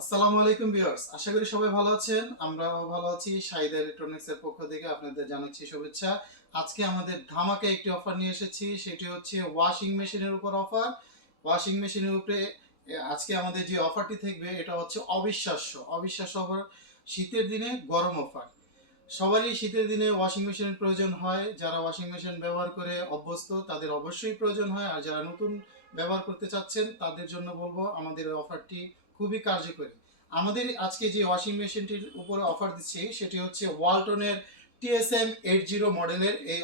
আসসালামু আলাইকুম ভিউয়ার্স, আশা করি সবাই ভালো আছেন। আমরাও ভালো আছি। শাহিদ ইলেকট্রনিক্স এর পক্ষ থেকে আপনাদের জানাচ্ছি শুভেচ্ছা। আজকে আমাদের ধামাকা একটি অফার নিয়ে এসেছি, সেটি হচ্ছে ওয়াশিং মেশিনের উপর অফার। ওয়াশিং মেশিনের উপরে আজকে আমাদের যে অফারটি থাকবে এটা হচ্ছে অবিশ্বাস্য অফার। শীতের দিনে গরম অফার। সবারই শীতের দিনে ওয়াশিং মেশিনের প্রয়োজন হয়। যারা ওয়াশিং মেশিন ব্যবহার করে অভ্যস্ত তাদের অবশ্যই প্রয়োজন হয়, আর যারা নতুন ব্যবহার করতে চাচ্ছেন তাদের জন্য বলবো আমাদের এই অফারটি খুবই কার্যকরী। আমাদের আজকে যে ওয়াশিং মেশিনটির উপরে অফার দিচ্ছি সেটি হচ্ছে ওয়ালটনের tsm80 মডেলের এই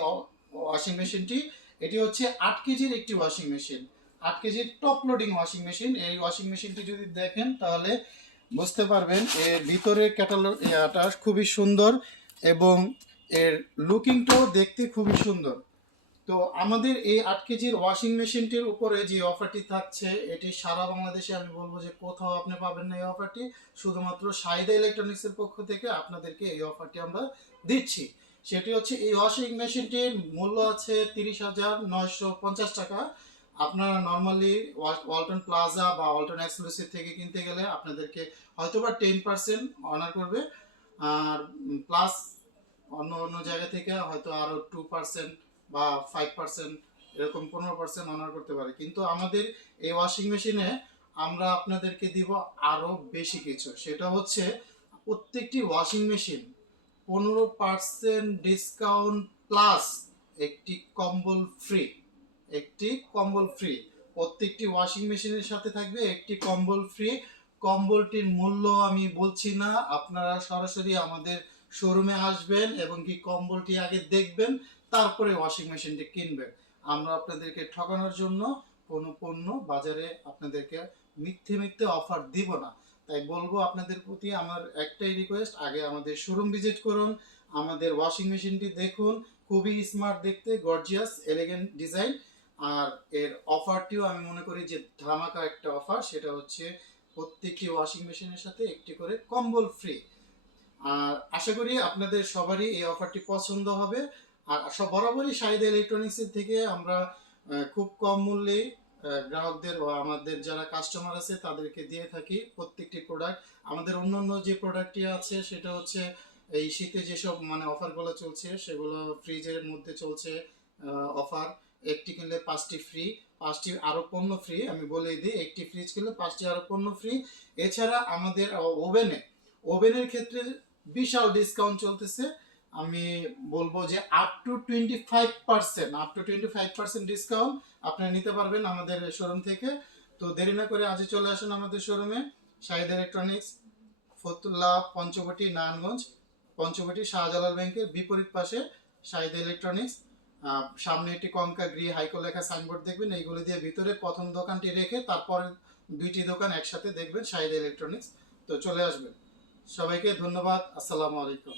ওয়াশিং মেশিনটি। এটি হচ্ছে 8 কেজির একটি ওয়াশিং মেশিন, 8 কেজির টপ লোডিং ওয়াশিং মেশিন। এই ওয়াশিং মেশিনটি যদি দেখেন তাহলে বুঝতে পারবেন এর ভিতরের ক্যাটালগটা খুবই সুন্দর এবং এর লুকিংটাও দেখতে খুবই সুন্দর। তো আমাদের এই 8 কেজির ওয়াশিং মেশিনটির উপরে যে অফারটি থাকছে এটি সারা বাংলাদেশে আমি বলবো যে কোথাও আপনি পাবেন না এই অফারটি। শুধুমাত্র শাহিদা ইলেকট্রনিক্সের পক্ষ থেকে আপনাদেরকে এই অফারটি আমরা দিচ্ছি। সেটি হচ্ছে এই ওয়াশিং মেশিনটির মূল্য আছে 30,950 টাকা। আপনারা নর্মালি ওয়ালটন প্লাজা বা ওয়ালটন এক্সক্লুসিভ থেকে কিনতে গেলে আপনাদেরকে হয়তোবা 10% অনার করবে, আর প্লাস অন্য অন্য জায়গা থেকে হয়তো আরও 2% বা 5% এরকম 15% অনার করতে পারে। কিন্তু আমাদের এই ওয়াশিং মেশিনে আমরা আপনাদেরকে দিব আরও বেশি কিছু। সেটা হচ্ছে প্রত্যেকটি ওয়াশিং মেশিন 15% ডিসকাউন্ট প্লাস একটি কম্বল ফ্রি। একটি কম্বল ফ্রি প্রত্যেকটি ওয়াশিং মেশিনের সাথে থাকবে একটি কম্বল ফ্রি। কম্বলটির মূল্য আমি বলছি না, আপনারা সরাসরি আমাদের শোরুমে আসবেন এবং কি কম্বলটি আগে দেখবেন, তারপরে ওয়াশিং মেশিনটি কিনবেন। আমরা আপনাদেরকে ঠকানোর জন্য কোনো পণ্য বাজারে আপনাদেরকে মিথ্যে মিথ্যে অফার দিব না। তাই বলবো আপনাদের প্রতি আমার একটাই রিকোয়েস্ট, আগে আমাদের শোরুম ভিজিট করুন, আমাদের ওয়াশিং মেশিনটি দেখুন। খুবই স্মার্ট দেখতে, গর্জিয়াস এলিগেন্ট ডিজাইন। আর এর অফারটিও আমি মনে করি যে ধামাকা একটা অফার। সেটা হচ্ছে প্রত্যেকটি ওয়াশিং মেশিনের সাথে একটি করে কম্বল ফ্রি। আর আশা করি আপনাদের সবারই এই অফারটি পছন্দ হবে। আর সব বরাবরই শাহিদা ইলেকট্রনিক্সের থেকে আমরা খুব কম মূল্যে গ্রাহকদের বা আমাদের যারা কাস্টমার আছে তাদেরকে দিয়ে থাকি প্রত্যেকটি প্রোডাক্ট। আমাদের অন্য অন্য যে প্রোডাক্টটি আছে সেটা হচ্ছে এই শীতে যেসব মানে অফারগুলো চলছে সেগুলো ফ্রিজের মধ্যে চলছে অফার। একটি কিনলে 5টি ফ্রি, 5টি আরও পণ্য ফ্রি। আমি বলে দিই, একটি ফ্রিজ কিনলে 5টি আরও পণ্য ফ্রি। এছাড়া আমাদের ওভেনের ক্ষেত্রে বিশাল ডিসকাউন্ট চলতেছে। আমি বলবো যে আপ টু 25% ডিসকাউন্ট আপনারা নিতে পারবেন আমাদের শোরুম থেকে। তো দেরি না করে আজই চলে আসুন আমাদের শোরুমে। শাহিদ ইলেকট্রনিক্স, ফতুল্লা, পঞ্চবটি, নারায়ণগঞ্জ। পঞ্চবটি শাহজালাল ব্যাংকের বিপরীত পাশে শাহিদ ইলেকট্রনিক্স। সামনে একটি কনকাগ্রি হাইকো লেখা সাইনবোর্ড দেখবেন। এইগুলো দিয়ে ভিতরে প্রথম দোকানটি রেখে তারপর দুইটি দোকান একসাথে দেখবেন শাহিদ ইলেকট্রনিক্স। তো চলে আসবেন। সবাইকে ধন্যবাদ। আসসালামু আলাইকুম।